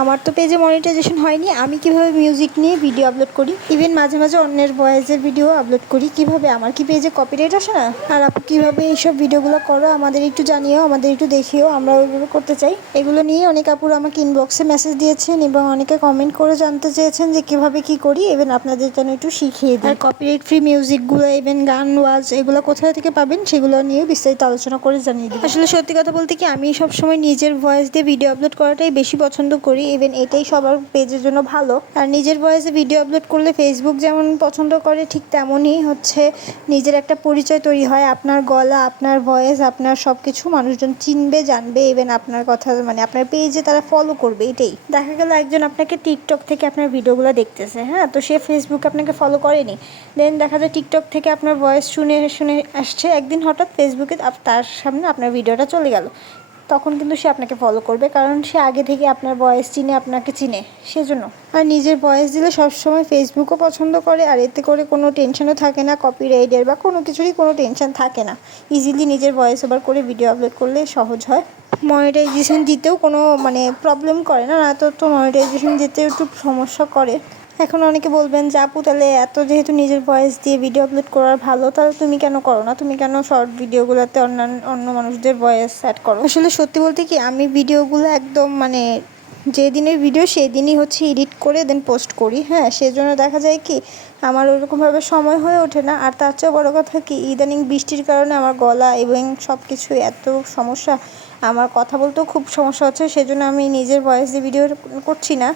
আমার তো পেজে মনিটাইজেশন হয়নি, আমি কিভাবে মিউজিক নিয়ে ভিডিও আপলোড করি, ইভেন মাঝে মাঝে অন্যের ভয়েসের ভিডিও আপলোড করি, কিভাবে আমার কি পেজে কপিরাইট আসে না? আর আপু কীভাবে এইসব ভিডিওগুলো করো আমাদের একটু জানিও, আমাদের একটু দেখিও, আমরা ওইভাবে করতে চাই। এগুলো নিয়ে অনেক আপুর আমাকে ইনবক্সে মেসেজ দিয়েছেন এবং অনেকে কমেন্ট করে জানতে চেয়েছেন যে কীভাবে কী করি, ইভেন আপনাদের জন্য একটু শিখিয়ে দিই। আর কপিরাইট ফ্রি মিউজিকগুলো, ইভেন গান ওয়াজ এগুলো কোথায় থেকে পাবেন সেগুলো নিয়েও বিস্তারিত আলোচনা করে জানিয়ে দিই। আসলে সত্যি কথা বলতে কি, আমি সবসময় নিজের ভয়েস দিয়ে ভিডিও আপলোড করাটাই বেশি পছন্দ করি, ইভেন এটাই সবার পেজের জন্য ভালো। আর নিজের ভয়েসে ভিডিও আপলোড করলে ফেসবুক যেমন পছন্দ করে ঠিক তেমনই হচ্ছে নিজের একটা পরিচয় তৈরি হয়। আপনার গলা, আপনার ভয়েস, আপনার সব কিছু মানুষজন চিনবে, জানবে, ইভেন আপনার কথা মানে আপনার পেজে তারা ফলো করবে। এটাই দেখা গেল একজন আপনাকে টিকটক থেকে আপনার ভিডিওগুলো দেখতেছে, হ্যাঁ, তো সে ফেসবুকে আপনাকে ফলো করেনি, দেন দেখা যায় টিকটক থেকে আপনার ভয়েস শুনে শুনে আসছে, একদিন হঠাৎ ফেসবুকে তার সামনে আপনার ভিডিওটা চলে গেল, তখন কিন্তু সে আপনাকে ফলো করবে, কারণ সে আগে থেকে আপনার ভয়েস চিনে, আপনাকে চিনে, সেজন্য। আর নিজের ভয়েস দিলে সবসময় ফেসবুকও পছন্দ করে, আর এতে করে কোনো টেনশনও থাকে না কপিরাইটের বা কোনো কিছুরই কোনো টেনশন থাকে না। ইজিলি নিজের ভয়েস ওভার করে ভিডিও আপলোড করলে সহজ হয়। মনিটাইজেশন দিতেও কোনো প্রবলেম করে না, তো মনিটাইজেশন দিতেও একটু সমস্যা করে। এখন অনেকে বলবেন যে আপু তাহলে এত যেহেতু নিজের ভয়েস দিয়ে ভিডিও আপলোড করার ভালো, তাহলে তুমি কেন করো না, তুমি কেন শর্ট ভিডিওগুলোতে অন্য মানুষদের ভয়েস অ্যাড করো? আসলে সত্যি বলতে কি, আমি ভিডিওগুলো একদম যেদিনের ভিডিও সেই দিনই হচ্ছে এডিট করে দেন পোস্ট করি, হ্যাঁ, সেজন্য দেখা যায় কি আমার ওরকমভাবে সময় হয়ে ওঠে না। আর তার চেয়েও বড়ো কথা কি, ইদানিং বৃষ্টির কারণে আমার গলা এবং সব কিছু এত সমস্যা, আমার কথা বলতেও খুব সমস্যা হচ্ছে, সেজন্য আমি নিজের ভয়েস দিয়ে ভিডিও করছি না।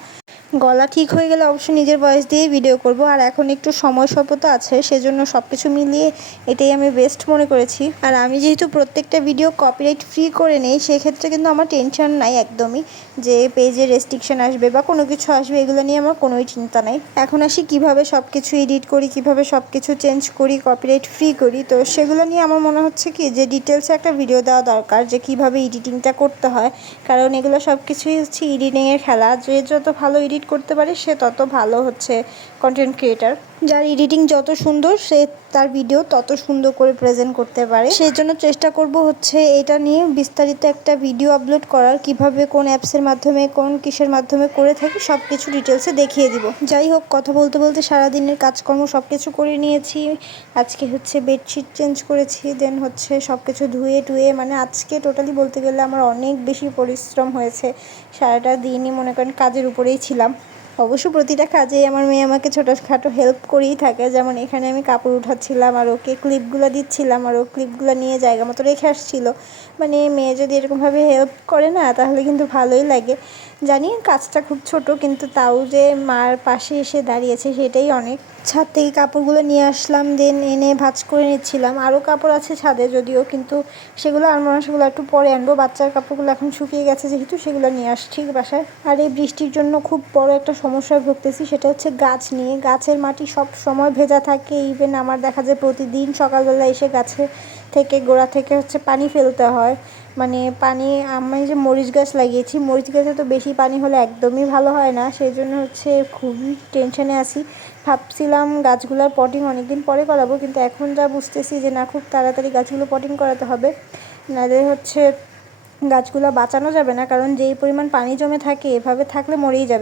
গলা ঠিক হয়ে গেলে অবশ্যই নিজের ভয়েস দিয়েই ভিডিও করব। আর এখন একটু সময় স্বল্পতা আছে, সেজন্য সব কিছু মিলিয়ে এটাই আমি বেস্ট মনে করেছি। আর আমি যেহেতু প্রত্যেকটা ভিডিও কপিরাইট ফ্রি করে নেই, সেক্ষেত্রে কিন্তু আমার টেনশন নাই একদমই যে পেজে রেস্ট্রিকশন আসবে বা কোনো কিছু আসবে, এগুলো নিয়ে আমার কোনোই চিন্তা নেই। এখন আসি কিভাবে সব কিছু এডিট করি, কিভাবে সব কিছু চেঞ্জ করি, কপিরাইট ফ্রি করি, তো সেগুলো নিয়ে আমার মনে হচ্ছে কি যে ডিটেলসে একটা ভিডিও দেওয়া দরকার, যে কিভাবে এডিটিংটা করতে হয়, কারণ এগুলো সব কিছুই হচ্ছে এডিটিংয়ের খেলা। যে যত ভালো এডিট করতে পারে সে তত ভালো হচ্ছে কন্টেন্ট ক্রিয়েটার। যার এডিটিং যত সুন্দর সে তার ভিডিও তত সুন্দর করে প্রেজেন্ট করতে পারে। সেই জন্য চেষ্টা করব হচ্ছে এটা নিয়ে বিস্তারিত একটা ভিডিও আপলোড করার, কিভাবে কোন অ্যাপসের মাধ্যমে কোন কিসের মাধ্যমে করে থাকি সব কিছু ডিটেলসে দেখিয়ে দিব। যাই হোক, কথা বলতে বলতে সারাদিনের কাজকর্ম সব কিছু করে নিয়েছি। আজকে হচ্ছে বেডশিট চেঞ্জ করেছি, দেন হচ্ছে সব কিছু ধুয়ে টুয়ে, আজকে টোটালি বলতে গেলে আমার অনেক বেশি পরিশ্রম হয়েছে। সারাটা দিনই মনে করেন কাজের উপরেই ছিলাম। অবশ্য প্রতিটা কাজেই আমার মেয়ে আমাকে ছোটোখাটো হেল্প করেই থাকে, যেমন এখানে আমি কাপড় উঠাচ্ছিলাম আর ওকে ক্লিপগুলো দিচ্ছিলাম, আর ও ক্লিপগুলো নিয়ে জায়গা মতো রেখে আসছিল। মেয়ে যদি এরকমভাবে হেল্প করে না, তাহলে কিন্তু ভালোই লাগে। জানি কাজটা খুব ছোট, কিন্তু তাও যে মার পাশে এসে দাঁড়িয়েছে সেটাই অনেক। ছাদ থেকে কাপড়গুলো নিয়ে আসলাম, দেন এনে ভাঁজ করে নিচ্ছিলাম। আরও কাপড় আছে ছাদে যদিও, কিন্তু সেগুলো সেগুলো একটু পরে আনবো। বাচ্চার কাপড়গুলো এখন শুকিয়ে গেছে যেহেতু, সেগুলো নিয়ে আসছি বাসায়। আর এই বৃষ্টির জন্য খুব বড় একটা সমস্যায় ভুগতেছি, সেটা হচ্ছে গাছ নিয়ে। গাছের মাটি সব সময় ভেজা থাকে, ইভেন আমার দেখা যায় প্রতিদিন সকালবেলা এসে গাছে থেকে গোড়া থেকে হচ্ছে পানি ফেলতে হয়। পানি, আমি যে মরিচ গাছ লাগিয়েছি, মরিচ গাছে তো বেশি পানি হলে একদমই ভালো হয় না, সেই জন্য হচ্ছে খুবই টেনশনে আছি। ভাবছিলাম গাছগুলোর পটিং অনেকদিন পরে করাবো, কিন্তু এখন যা বুঝতেছি যে না, খুব তাড়াতাড়ি গাছগুলো পটিং করাতে হবে, নাহলে হচ্ছে গাছগুলো বাঁচানো যাবে না, কারণ যেই পরিমাণ পানি জমে থাকে এভাবে থাকলে মরেই যাবে।